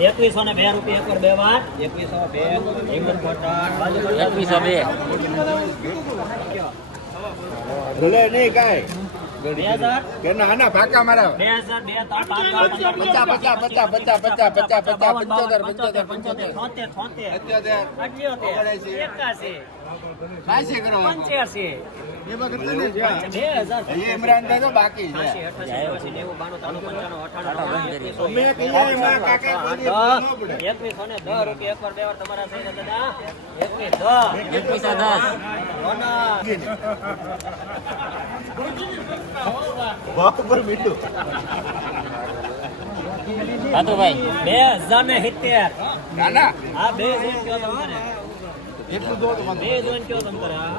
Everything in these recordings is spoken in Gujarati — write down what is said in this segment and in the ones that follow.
એકવીસો ને બે રૂપિયા એક બે વાર એકવીસો બે એકવીસો બે ભલે નહીં કાંઈ પંચોતેર પંચોતેર, પંચોતેર, પંચોતેર, પંચોતેર, એકાસી, છે? બે હજાર ન હજાર સિત્તેર. ના ના હા બે તમારે. એટલું દો તો બે જોઈન કયો તમારે હા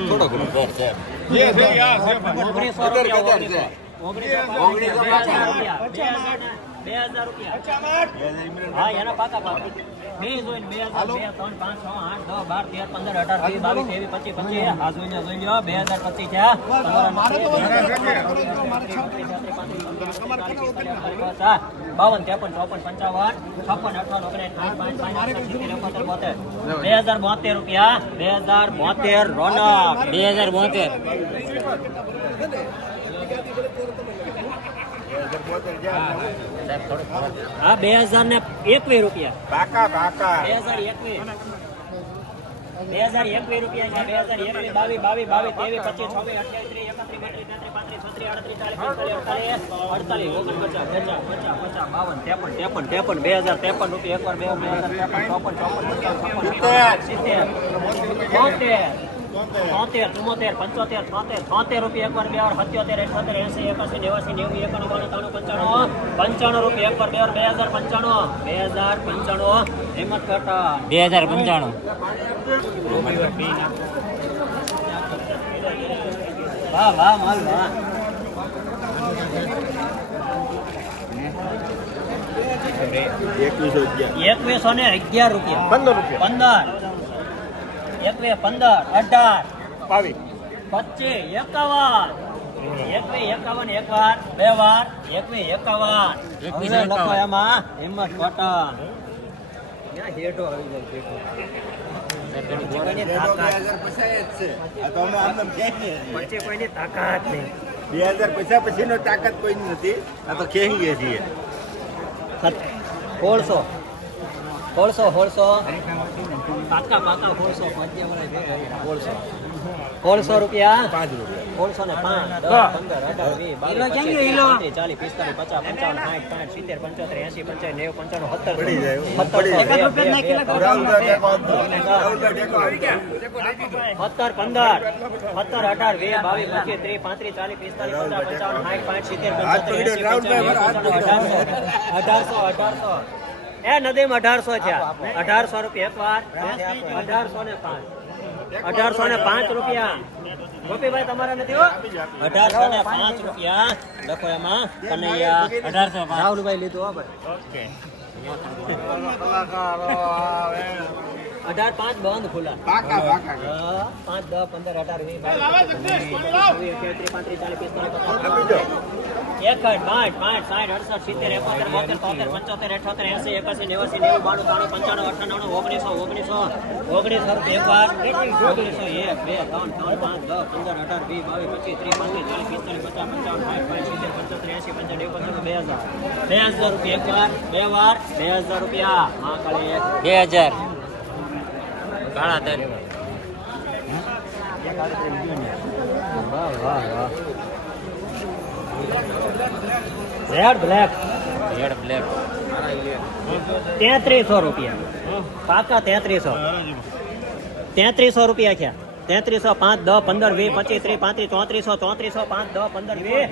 થોડો ઘણો ફેર છે જે છે યાર છે ઓગણીસો. ઓગણીસો ઓગણીસો બે હજાર રૂપિયા, બે હજાર બે હા એના પાકા પાકા બે જોઈને બે હજાર બે ત્રણ પાંચ છ આઠ દસ બાર તેર પંદર અઢાર વીસ બાવીસ ત્રેવીસ પચીસ પચીસ આ જોઈને જોઈ લો બે હજાર પચીસ છે બાવન ત્રેપન ચોપન પંચાવન છપ્પન અઠાવન ઓગણીસ બે હજાર બોતેર રૂપિયા બે હજાર બોતેર રોનક બે હજાર બોતેર. હા બે હજાર ને એકવીસ રૂપિયા. પાકા પાકા બે હજાર એકવીસ. બે હજાર એકવીસ રૂપિયા બે હજાર એકવીસ બાવીસ બાવીસ બાવીસ ત્રેવીસ પચીસ છવ્વીસ અઠ્યાવીસ એકત્રીસ બત્રીસ તેત્રીસ પાંત્રીસ છત્રીસ આડત્રીસ ચાલીસ અડતાલીસ ઓગણપચાસ પચાસ પચાસ પચાસ બાવન ત્રેપન ત્રેપન ત્રેપન બે હજાર ત્રેપન રૂપિયા એકવાર બે બે હજાર ત્રેપન ચોપન ચોપન છપ્પન સિત્તેર તોતેર ચુમોતેર ચુમ્મોતેર પંચોતેર છોતેર છોતેર રૂપિયા એકવાર બે વાર સત્યોતેર અઠોતેર એસી એકાસી નેવાસી નેવું એકાણું બાણું ત્રાણું પંચાણું પંચાણું રૂપિયા એકવાર બે વાર બે હજાર પંચાણું બે હજાર પંચાણું હિંમત કરતા બે હજાર પંચાણું. વાહ વાહ માલ વાહ. એકવીસો અગિયાર. એકવીસો ને અગિયાર રૂપિયા. પંદર રૂપિયા. પંદર. એકવીસ પંદર અઢાર બાવીસ પચીસ એકાવન. એકાવન એક વાર બે વાર. એકવીસ એકાવન. હવે લખો એમાં હિંમત હેઠો આવી જાય તાકાત. તાકાત નહીં. બે હજાર પૈસા પછીનો તાકાત કોઈ નથી. આ તો ખેંગીએ છીએ. સોળસો. સોળસો સોળસો. સોળસો રૂપિયા? પાંચ રૂપિયા. સોળસો ને પાંચ પંદર અઢાર વીસ બાવીસ ચાલીસ પિસ્તાલીસ પચાસ પંચાવન સાઠ સાઠ સિત્તેર પંચોતેર એસી પંચાવન નેવું પંચાણું સત્તર. સત્તર પંદર સત્તર અઢાર વીસ બાવીસ પચીસ ત્રીસ પાંત્રીસ ચાલીસ પિસ્તાલીસ પચાસ પંચાવન સાઠ પાંચ સિત્તેર પંચોતેર એસી પંચાવન હાથ અઢારસો અઢારસો. એ નદીમ અઢારસો છે. અઢારસો રૂપિયા એક વાર અઢારસો ને પાંચ. અઢારસો ને પાંચ રૂપિયા. ગોપીભાઈ તમારા નથી હો? અઢારસો ને પાંચ રૂપિયા. લખો એમાં. કનૈયા અઢારસો રાહુલભાઈ લીધું હો ભાઈ. ઓકે. અઢાર પાંચ બંધ ખુલ્લા. પાકા પાકા. પાંચ દસ પંદર અઢાર વીસ પચીસ, પાંત્રીસ ચાલીસ પિસ્તાલીસ એકસઠ પાંચ પાંચ સાઠ અડસઠ સિત્તેર એકોતેર બોતેર તોતેર પંચોતેર અઠોતેર એસી એકાસી નેવાસી નેવું બાણું ત્રાણું પંચાણું અઠ્ઠાણું ઓગણીસો ઓગણીસો ઓગણીસો એક વાર ઓગણીસો એક બે ત્રણ ત્રણ પાંચ દસ પંદર અઢાર વીસ બાવીસ પચીસ ત્રીસ પાંત્રીસ ચાલીસ પિસ્તાલીસ પચાસ પંચાવન સાઠ પાંચ સિત્તેર પંચોતેર એસી પંચાવન નેવું પંચાણું બે હજાર. બે હજાર રૂપિયા એક વાર બે વાર બે હજાર રૂપિયા. બે હજાર. કાળા તેલ વાહ વાહ વાહ રેડ બ્લેક રેડ બ્લેક તેત્રીસો રૂપિયા. પાકા તેત્રીસો. તેત્રીસો રૂપિયા છે. તેત્રીસો પાંચ દસ પંદર વીસ પચીસ ત્રીસ પાંત્રીસ ચોત્રીસો ચોત્રીસો પાંચ દસ પંદર વીસ.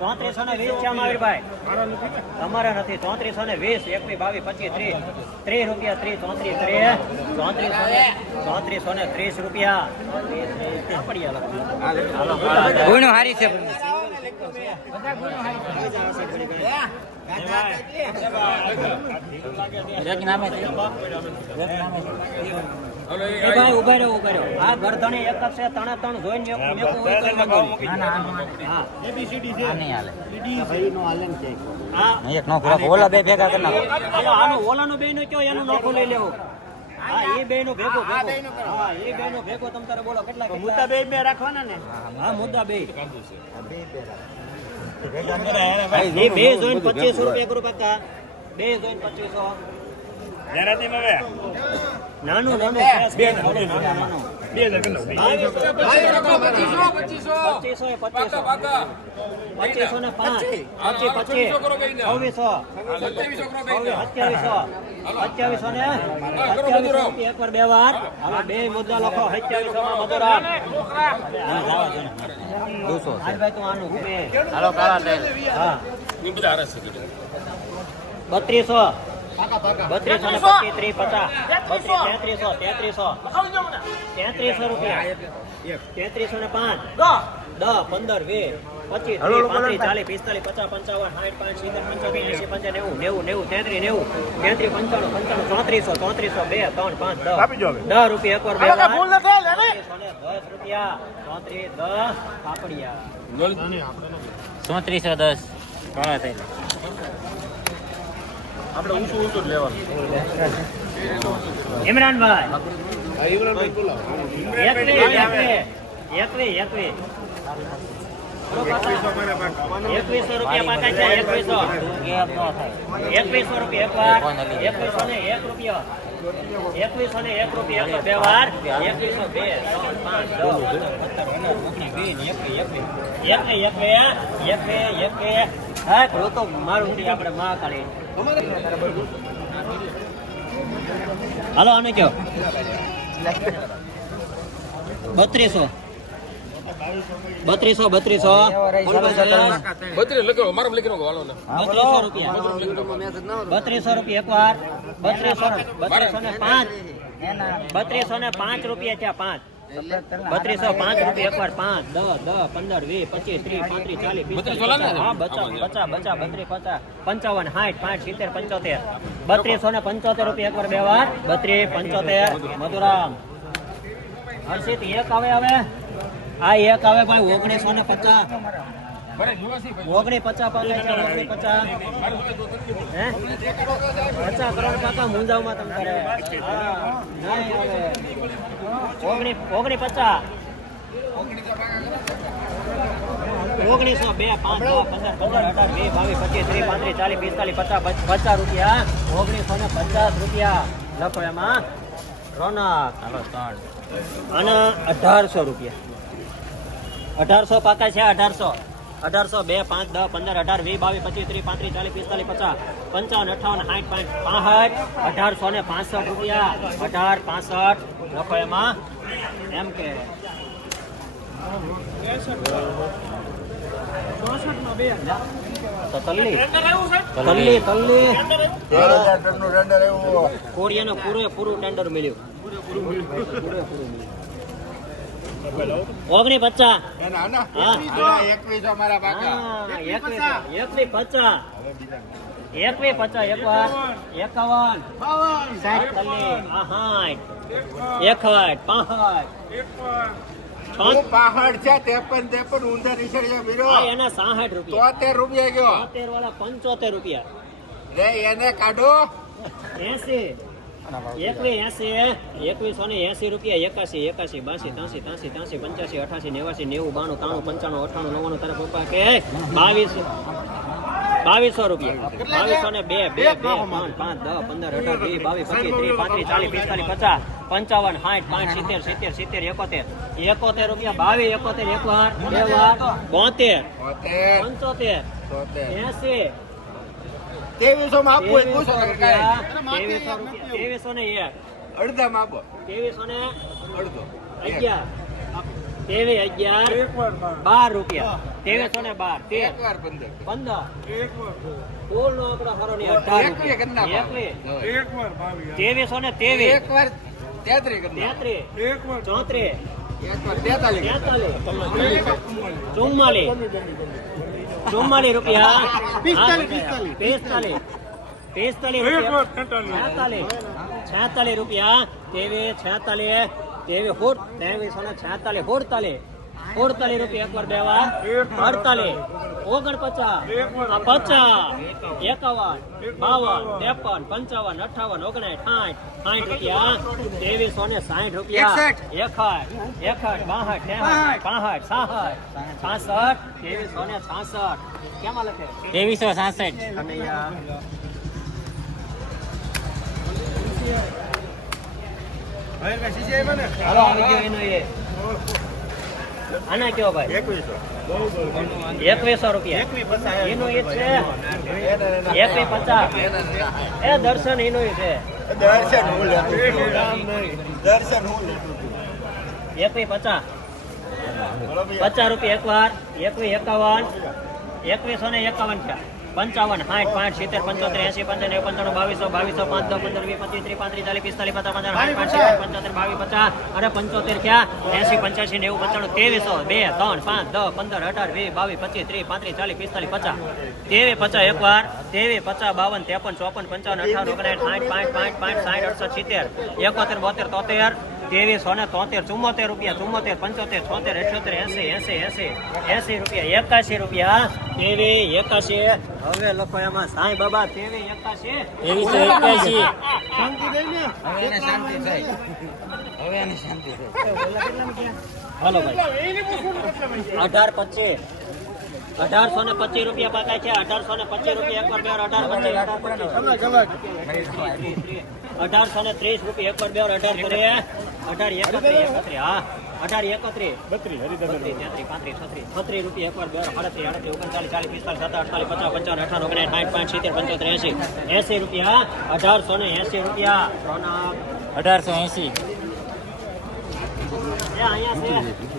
ચોત્રીસો ને વીસ છે મહાવીરભાઈ તમારા નથી. ચોત્રીસો ને વીસ એકવીસ બાવીસ પચીસ ત્રીસ. ત્રીસ રૂપિયા ત્રીસ ચોત્રીસ ત્રીસ. ચોત્રીસો ને ચોત્રીસો ને ત્રીસ રૂપિયા. ગુણો હારી છે નામે નામે છે એ ભાઈ ઊભા રહ્યો ઊભા રહ્યો આ ગરધણી એક છે ત્રણે ત્રણ જોઈને મેકું મેકું હોય તો વાંધો નહીં. ના ના આનું હા. આ નહીં હાલે હા. એક નો ખોરાક ઓલા બે ભેગા કરી નાખો. આનો ઓલાનો બે નો કયો એનું નોખું લઈ લેવો. હા એ બે નું ભેગું ભેગું. હા એ બે નું ભેગું. તમ તારે બોલો કેટલા મુદ્દા બે બે રાખવાના ને? હા મુદ્દા બે. એ બે જોઈને પચીસો રૂપિયા કરું પાકા બે જોઈને નાનું નાનું. બે નાનું નાનું પચીસો એ પચીસો. પચીસો ને પાંચ. પચીસ પચીસ છવ્વીસો સત્યાવીસો સત્યાવીસો. ને સત્યાવીસો એક વાર બે વાર. હવે બે મુદ્દા લખો. સત્યાવીસો માં મધુરામ દોસો ભાઈ તું આનું બે હાલો કાળા હા. બત્રીસો. બત્રીસો ને પચીસ ત્રીસ પચાસ. બત્રીસ તેત્રીસો તેત્રીસો. તેત્રીસો રૂપિયા. તેત્રીસો ને પાંચ. દસ પંદર વીસ પચીસ ત્રીસ પાંત્રીસ ચાલીસ પિસ્તાલીસ પચાસ પંચાવન સાઠ પાંચ સિત્તેર પંચાવન એંસી પંચા નેવું નેવું નેવું તેત્રીસ નેવું તેત્રીસ પંચાણું પંચાણું ચોત્રીસો ચોત્રીસો બે ત્રણ પાંચ દસ. દસ રૂપિયા એક વાર બે દસ રૂપિયા. ચોત્રીસ દસ પાપડિયા. ચોત્રીસો દસ. તેલ ઇમરાનભાઈ એકવી એકવી એકવી એકવી એકવીસો રૂપિયા પાકા છે એકવીસો ગેપ નો થાય એકવીસો રૂપિયા એક વાર એકવીસો ને એક રૂપિયા એકવીસો ને એક રૂપિયા એક બે વાર એકવીસો બે ત્રણ પાંચ દસ એક એક વીસ એકવી હા હું તો મારું થી આપણે મહાકાળી હાલો આને કયો બત્રીસો. બત્રીસો બત્રીસો. બત્રીસ રૂપિયા. બત્રીસો રૂપિયા એક વાર બત્રીસો બત્રીસો ને પાંચ. બત્રીસો ને પાંચ રૂપિયા ત્યાં પાંચ. બત્રીસો પાંચ રૂપિયા એક પાંચ દસ દસ પંદર વીસ પચીસ ત્રીસ પાંત્રીસ ચાલીસ હા બચા બચા બચા બત્રીસ પચાસ. પંચાવન સાઠ પાંચ સિત્તેર પંચોતેર. બત્રીસો ને પંચોતેર રૂપિયા એક વાર બે વાર. બત્રીસ પંચોતેર મધુરામ. હર્ષિત એક આવે હવે. આ એક આવે ભાઈ ઓગણીસો ને પચાસ. ઓગણી પચાસ ઓગણી પચાસ. હે? પચાસ કરોડ પાકા મુંજાવમાં તમ કરે ઓગણી પચાસ. ઓગણીસો બે, પાંચ પંદર પંદર, અઢાર, વીસ, બાવીસ, પચીસ, ત્રીસ, પાંત્રીસ, ચાલીસ, પિસ્તાલીસ, પચાસ પચાસ રૂપિયા. ઓગણીસો ને પચાસ રૂપિયા. લખો એમાં. રોનક. અને અઢારસો રૂપિયા. અઢારસો પાકા છે, અઢારસો. અઢારસો બે પાંચ દસ પંદર અઢાર વીસ બાવીસ પચીસ ત્રીસ પાંત્રીસ ચાલીસ પિસ્તાલીસ પચાસ પંચાવન અઠાવન સાઠ પાંચ પાસઠ અઢારસો ને પાસઠ રૂપિયા. અઢાર પાસઠ લખો એમાં. એમ કે. કોરિયાનું ટનનું ટેન્ડર કોરિયાનું પૂરેપૂરું મળ્યું. ઓગણી પચાસ. એકવીસો મારા પાકા. હા, એકવી એકવી પચાસ. એકવી પચાસ. એકવાર એકાવન. સાઠ આહાઠ એકહઠ પાસઠ. પહાડ છે ત્રેપન ત્રેપન ઊંધા નીચે બીરો આ એના સાહઠ રૂપિયા. તોતેર રૂપિયા ગયો. તોતેર વાળા પંચોતેર રૂપિયા. રે એને કાઢો. એસી. એકવીસો ને એસી રૂપિયા એકાસી એકાસી બાસી ત્યાસી ત્યાસી ત્યાસી પંચ્યાસી અઠાસી નેવાસી નેવું બાણું ત્રાણું પંચાણું અઠાણું નવ્વાણું તારા પપ્પા કે બાવીસો બાવીસો રૂપિયા. બાવીસો ને બે બે બે પાંચ પાંચ દસ પંદર અઢાર વીસ બાવીસ પચીસ ત્રીસ પાંત્રીસ ચાલીસ પિસ્તાલીસ પચાસ પંચાવન સાઠ પાંચ સિત્તેર સિત્તેર સિત્તેર એકોતેર. એકોતેર રૂપિયા બાવીસ એકોતેર એક વાર બે વાર બોતેર પંચોતેર એસી ત્રેવીસો માં આપવું હોય પૂછો તેવીસો ત્રેવીસો ને એક. અડધા માં આપો. તેવીસો ને અડધો. અગિયાર. ત્રેવીસ અગિયાર. બાર. રૂપિયા. તેવીસો ને બાર. તેર. પંદર. પંદર. કુલ નો. તેત્રીસ ચોત્રીસ ચુમ્માલીસ ચુમ્માલીસ રૂપિયા. પિસ્તાલીસ પિસ્તાલીસ. પિસ્તાલીસ. રૂપિયા. છેતાલીસ. છેતાલીસ રૂપિયા. તેવી છેતાલીસ. તેવી હોટ ત્રેવીસો ને છેતાલીસ હોડતાલીસ. હોડતાલીસ રૂપિયા એકવાર બે વાર. અડતાલીસ. ઓગણપચાસ પચાસ એકાવન બાવન ત્રેપન પંચાવન અઠાવન ઓગણસાઠ સાઠ સાઠ રૂપિયા. ત્રેવીસો ને સાઠ રૂપિયા. એકસઠ. એકસઠ બાસઠ ત્રેસઠ પાસઠ સાસઠ છાસઠ ત્રેવીસો ને છાસઠ કેમાં લખે? ત્રેવીસો છાસઠ હાલો આવી ગયો એનો એ. આના કયો ભાઈ? એકવીસો. રૂપિયા. એનો એ છે. એકવી પચાસ. એ દર્શન એનો છે. દર્શન છું. દર્શન છું. એકવી પચાસ. પચાસ રૂપિયા એક વાર એકવી એકાવન. એકવીસો ને એકાવન થયા પંચાવન, સાઠ, પાંચ, સિત્તેર, પંચોતેર, એસી, પંચાવન પંચાણું બાવીસો બાવીસો, પાંચ, દસ, પંદર, વીસ, પચીસ, ત્રીસ, પાંત્રીસ, ચાલીસ, પિસ્તાલીસ પચાસ સાઠ, પાંચ પંચોતેર, બાવીસ, પચાસ અને પંચોતેર થયા. એસી, પંચ્યાસી, નેવું, પંચાણું, ત્રેવીસો, બે, ત્રણ, પાંચ, દસ, પંદર, અઢાર, વીસ, બાવીસ, પચીસ, ત્રીસ, પાંત્રીસ, ચાલીસ, પિસ્તાલીસ, પચાસ. તેવી પચાસ એક વાર તેવી પચાસ, બાવન, ત્રેપન, ચોપન, પંચાવન, અઠાવન, ઓગણસાઠ, સાઠ, પાંચ પાંચ પાંચ, સાઠ, અડસઠ, સિત્તેર, એકોતેર, બોતેર, તોતેર ત્રેવીસો ને તોતેર ચુમ્મોતેર રૂપિયા ચુમ્મોતેર પંચોતેર છોતેર અઠ્યોતેર એસી એસી એસી એસી રૂપિયા એકાશી રૂપિયા તેવી એકાશી. હવે લખો એમાં સાંઈ બાબા તેવી એકાશી. ત્રેવીસો એક્યાસી હાલો ભાઈ. અઢાર પચીસ. અઢારસો ને પચીસ રૂપિયા પકાય છે. અઢારસો ને પચીસ રૂપિયા એકવાર બે અઢાર પચીસ અઢાર અઢારસો ને ત્રીસ રૂપિયા એકવાર બે અઢાર અઢાર એકત્રીસ હા અઢાર એકત્રીસ. બત્રીસ તેત્રીસ પાંત્રીસ છત્રીસ. છત્રીસ રૂપિયા એકવાર બે વાર સાડત્રીસ આડત્રીસ ઓગણચાલીસ ચાલીસ પિસ્તાલીસ સત્તર અડતાલીસ પચાસ પંચાવન અઠાર ઓગણ સાઠ પાંચ સિત્તેર પંચોતેર એસી એસી રૂપિયા અઢારસો ને એસી રૂપિયા. અઢારસો એંસી અહીંયા છે.